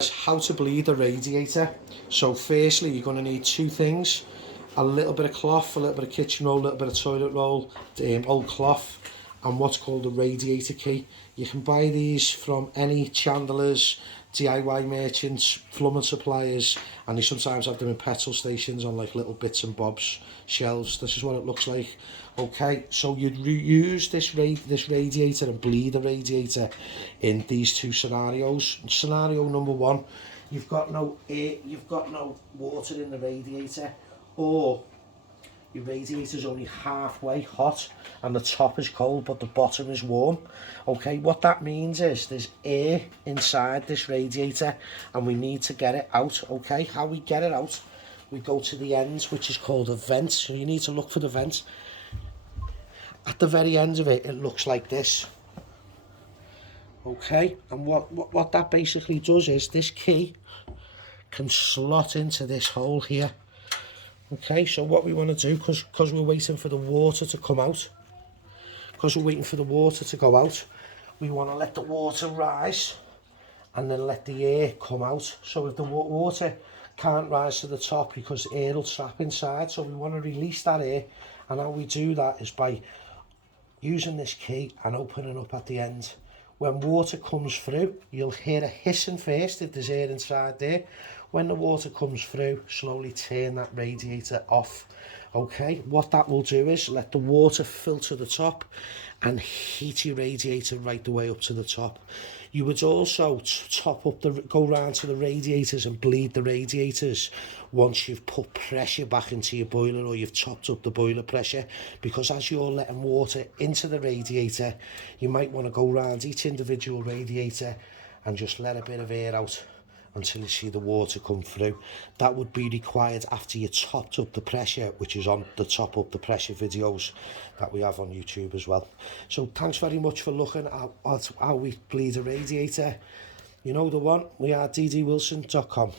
How to bleed a radiator. So firstly, you're going to need two things: a little bit of cloth, a little bit of kitchen roll, a little bit of toilet roll, old cloth, and what's called a radiator key. You can buy these from any chandlers, DIY merchants, plumbing suppliers, and they sometimes have them in petrol stations on like little bits and bobs shelves. This is what it looks like. Okay, so you'd use this radiator and bleed the radiator in these two scenarios. Scenario number one, you've got no air, you've got no water in the radiator, or your radiator's only halfway hot and the top is cold but the bottom is warm. Okay, what that means is there's air inside this radiator and we need to get it out. Okay, how we get it out, we go to the ends, which is called a vent. So you need to look for the vent. At the very end of it, it looks like this. Okay, and what that basically does is this key can slot into this hole here. Okay, so what we want to do, because we're waiting for the water to come out, we want to let the water rise and then let the air come out. So if the water can't rise to the top because the air will trap inside, so we want to release that air, and how we do that is by using this key and opening up at the end. When water comes through, you'll hear a hissing first if there's air inside there. When the water comes through, slowly turn that radiator off. Okay, what that will do is let the water fill to the top and heat your radiator right the way up to the top. You would also go round to the radiators and bleed the radiators once you've put pressure back into your boiler, or you've topped up the boiler pressure, because as you're letting water into the radiator, you might want to go round each individual radiator and just let a bit of air out until you see the water come through. That would be required after you topped up the pressure, which is on the top up the pressure videos that we have on YouTube as well. So thanks very much for looking at how we bleed a radiator. You know the one, we are ddwilson.com.